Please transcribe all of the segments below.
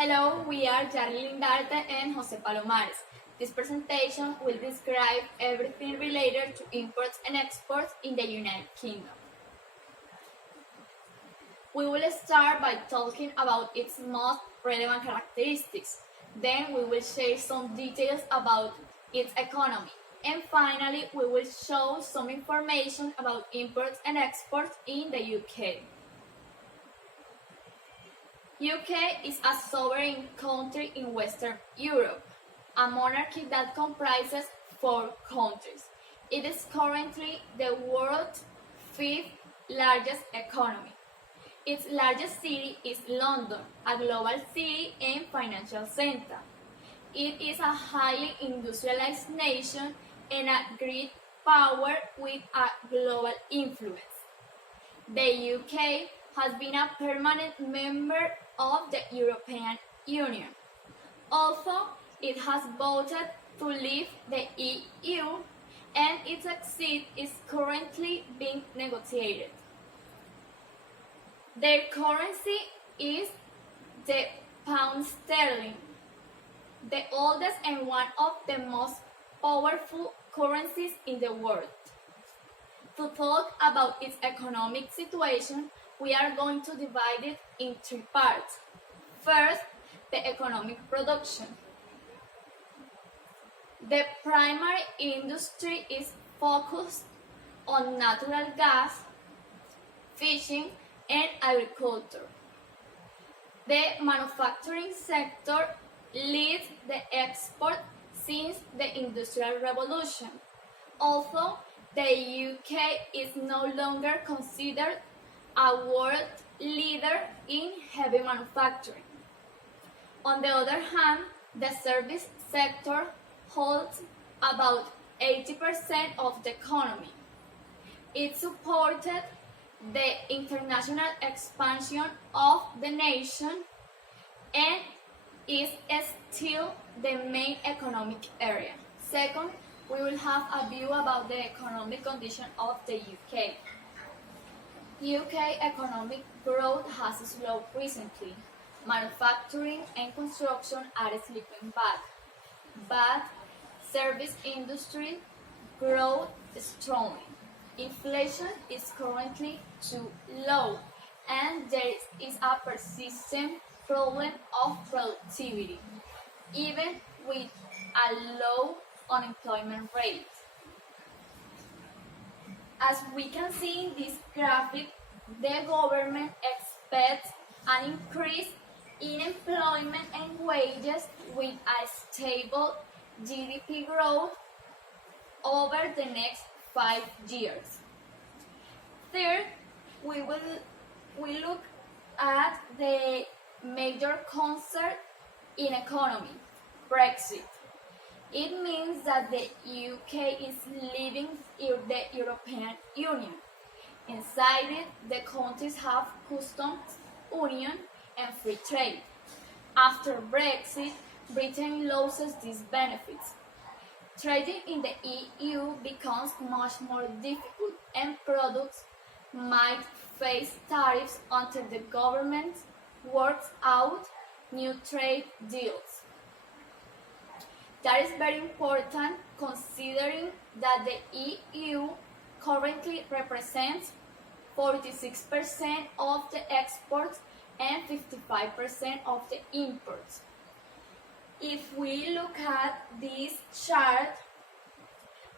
Hello, we are Yarly, Lindarte and Palomares. This presentation will describe everything related to imports and exports in the United Kingdom. We will start by talking about its most relevant characteristics. Then we will share some details about its economy. And finally, we will show some information about imports and exports in the UK. UK is a sovereign country in Western Europe, a monarchy that comprises 4 countries. It is currently the world's 5th largest economy. Its largest city is London, a global city and financial center. It is a highly industrialized nation and a great power with a global influence. The UK has been a permanent member of the European Union. Although it has voted to leave the EU and its exit is currently being negotiated. Their currency is the pound sterling, the oldest and one of the most powerful currencies in the world. To talk about its economic situation, we are going to divide it in 3 parts. First, the economic production. The primary industry is focused on natural gas, fishing, and agriculture. The manufacturing sector leads the export since the Industrial Revolution, although the UK is no longer considered a world leader in heavy manufacturing. On the other hand, the service sector holds about 80% of the economy. It supported the international expansion of the nation and is still the main economic area. Second, we will have a view about the economic condition of the UK. UK economic growth has slowed recently. Manufacturing and construction are slipping back, but service industry growth strongly. Inflation is currently too low, and there is a persistent problem of productivity, even with a low unemployment rate. As we can see in this graphic, the government expects an increase in employment and wages with a stable GDP growth over the next 5 years. Third, we look at the major concern in economy, Brexit. It means that the UK is leaving the European Union. Inside it, the countries have customs union and free trade. After Brexit, Britain loses these benefits. Trading in the EU becomes much more difficult and products might face tariffs until the government works out new trade deals. That is very important considering that the EU currently represents 46% of the exports and 55% of the imports. If we look at this chart,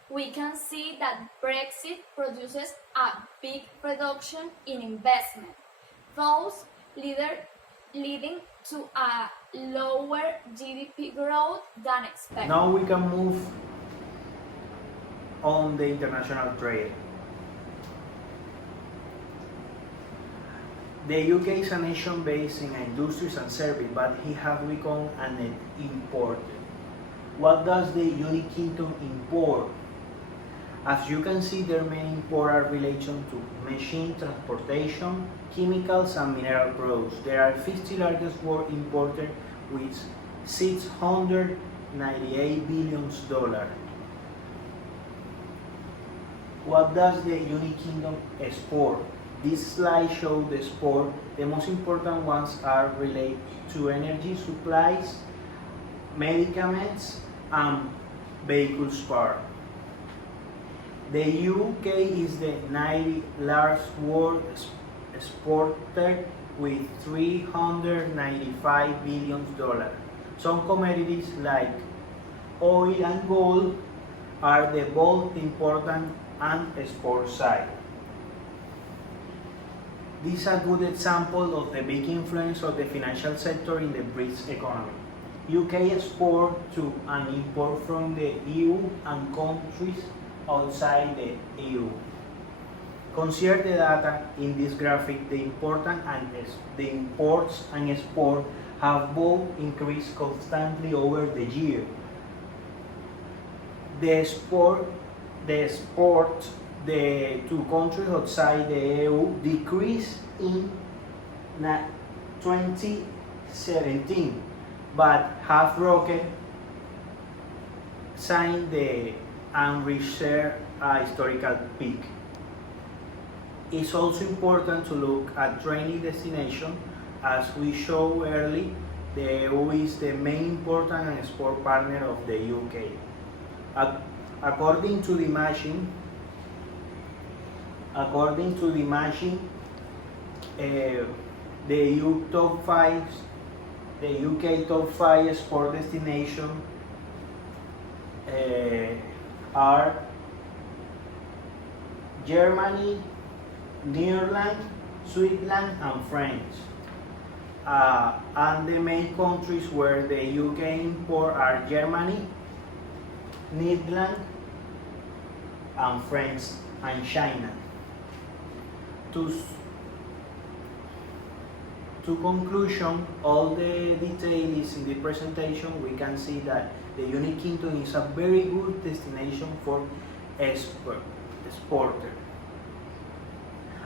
we can see that Brexit produces a big reduction in investment, thus leading to a lower GDP growth than expected. Now we can move on the international trade. The UK is a nation based in industries and services, but it has become a net importer. What does the United Kingdom import? As you can see, their main imports are related to machine transportation, chemicals, and mineral products. There are 50 largest world importers with $698 billion. What does the United Kingdom export? this slide shows the export. The most important ones are related to energy supplies, medicaments, and vehicles part. The UK is the 9th largest world exporter with $395 billion. Some commodities like oil and gold are the both important and export side. This is a good example of the big influence of the financial sector in the British economy. UK export to and import from the EU and countries outside the EU. Consider the data in this graphic. The imports and export have both increased constantly over the year. The export to countries outside the EU decreased in 2017, but have broken since and reached a historical peak. It's also important to look at training destination. As we showed earlier, the EU is the main important and export partner of the UK. According to the machine, the UK top 5 export destinations are Germany, Netherlands, Switzerland, and France. And the main countries where the UK import are Germany, Netherlands, and France, and China. To conclusion, all the details in the presentation, we can see that the United Kingdom is a very good destination for exporter.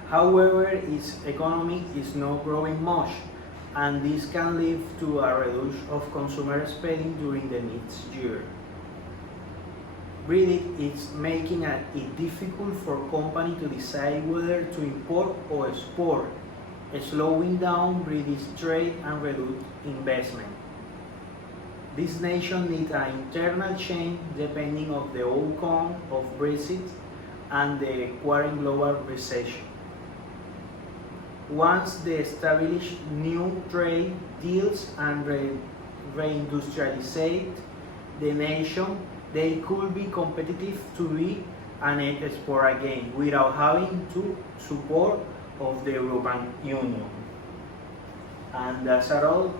However, its economy is not growing much, and this can lead to a reduction of consumer spending during the next year. Brexit is making it difficult for companies to decide whether to import or export, slowing down British trade and reduce investment. This nation needs an internal change depending on the outcome of Brexit and the current global recession. Once they establish new trade deals and reindustrialize the nation, they could be competitive to be an export again without having to support of the European Union. And that's all.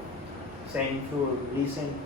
Thank you for listening.